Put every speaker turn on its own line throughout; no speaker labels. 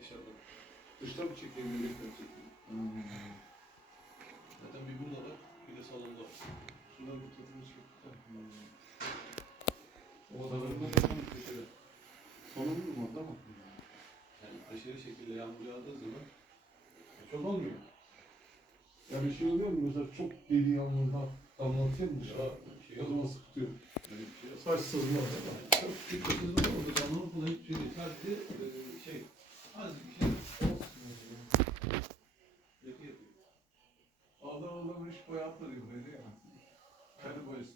inşallah. Dışta mı çekeyim, yedekte mi çekeyim?
Zaten bir burada var, bir de salonda var.
Şundan bir tadını çek. O salonda da tam
köşede.
Sonun mu orada mı?
Yani aşırı şekilde yağmur yağdığı zaman e, çok olmuyor.
Ya bir şey oluyor mu? Mesela çok deli yağmurda damlatıyor mu? Ya,
şey O zaman
sıkıntıyor.
Öyle bir şey. Saç
sızma.
Çok dikkatsiz olmadı. Canlı falan hiçbir şey değil. Sadece e, şey, Adam
adam hiç boya atma diyor böyle ya.
Kendi boyası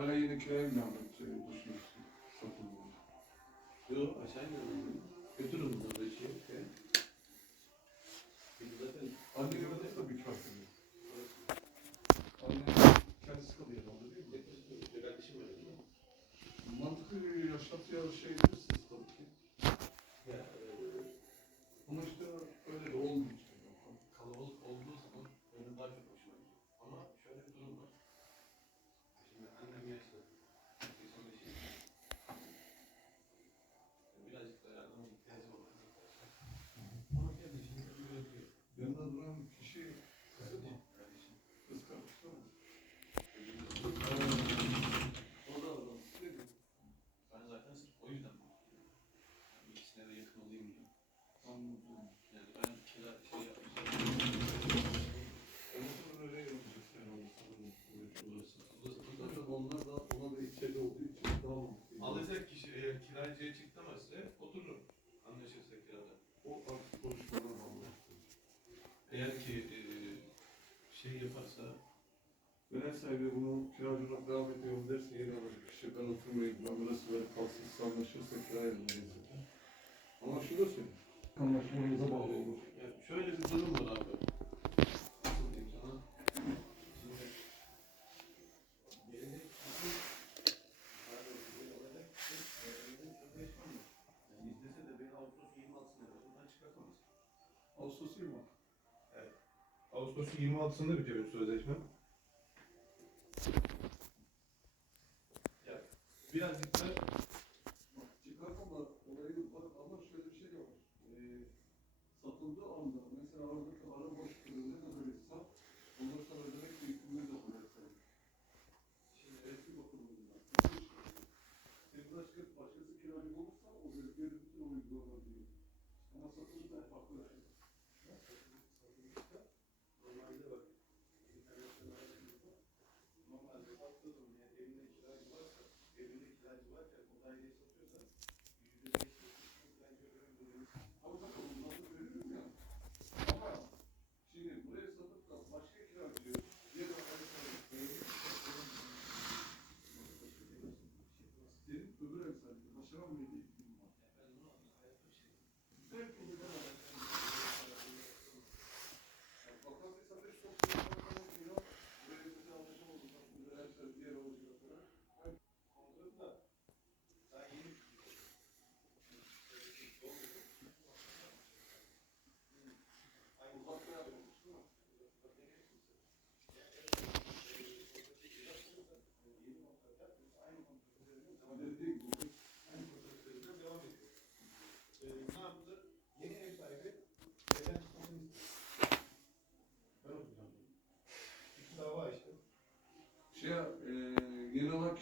Mı devam edeceğini düşünüyorsun? Satılmıyor.
Yok aşağı inelim. Götürün bunu da şey. şey. Biz zaten Anne yanında da
bir yok. Anne kendisi kalıyor herhalde değil
mi? kardeşim var değil mi?
Mantıklı bir yaşantı ya şey edirsiniz tabii ki.
Ya, e,
Ama işte öyle de olmayacak.
kalabalık olduğu zaman benim daha çok hoşuma gidiyor. Ama şöyle bir durum var.
onlar da ona da içeri olduğu için daha mantıklı. Alacak
kişi eğer kiracıya çıktamazsa otururum. Anlaşırsa kirada.
O artık konuşmadan anlar.
Eğer ki e, şey yaparsa
ev sahibi bunu kiracı olarak devam ediyorum derse yeni alacak kişi ben oturmayayım ben burası böyle kalsın siz anlaşırsa kira yerine Ama şunu da söyleyeyim. Anlaşmanıza bağlı olur.
yani şöyle bir durum var abi. Ağustos'un 26'sında bitiyor benim sözleşmem. Birazcık da
çıkartma olayı bak ama şöyle bir şey var. Ee, satıldığı anda mesela aradaki ara boş ne kadarıysa ondan sonra ödemek yükümlü de olur efendim.
Şimdi
eski bakımından. Senin başka, başkası kiracı olursa o bölgeleri bütün o uygulama diyor.
Ama satıldı da farklı bir şey. satılmışta normalde bak internasyonel arasında normalde sattığım yani evinde kiracı varsa evinde kiracı varken o daireyi satıyorsa yüzde kısmı bence ömrünün
Ama bakın bunları görüyorum ya. Ama şimdi buraya satıp da başka kiracı diğer arkadaşlar senin öbür ev sahibi başaramayı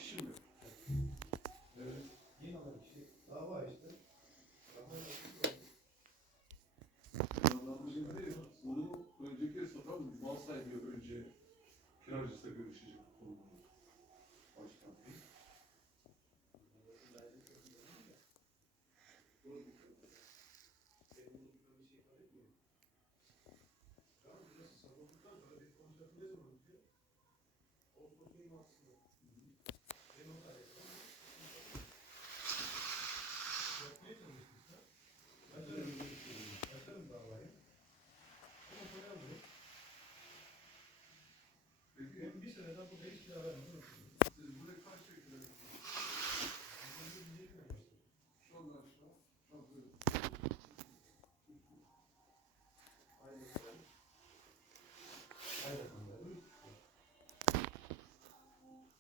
şimdi.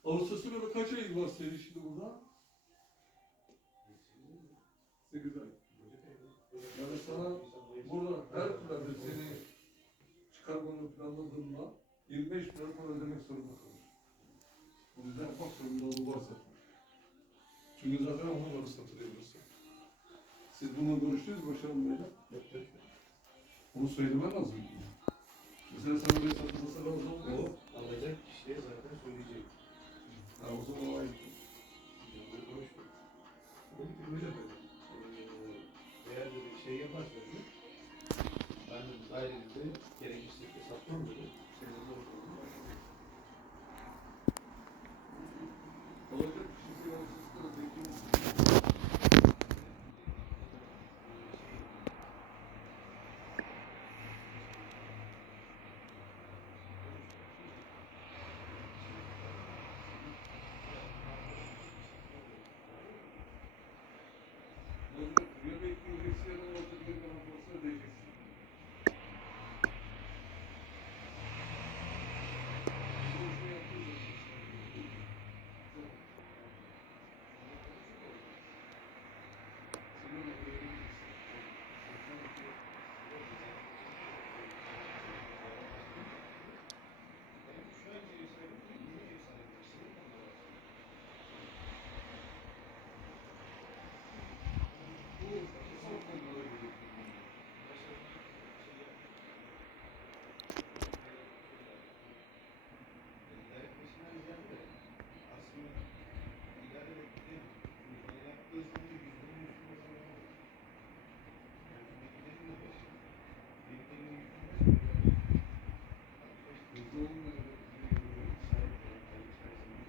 Ağustos'un böyle kaç ayı var senin şimdi burada? 8 ay.
Yani sana burada her planda seni
çıkarmanı planladığında 25 bin lira para ödemek zorunda kalır. O yüzden yapmak zorunda olduğu var satmak. Çünkü zaten ona göre satılıyor burası. Siz bunu görüştünüz mü Başarım Bey'le? Onu söylemen lazım. Mesela sana bir satılması lazım.
O alacak
Ha, o zaman ona gittim.
Yanında konuştum. Dedim şey yaparsa dedi. Ben de dairede gerekirse hesaplarım dedi. Seninle de oturalım.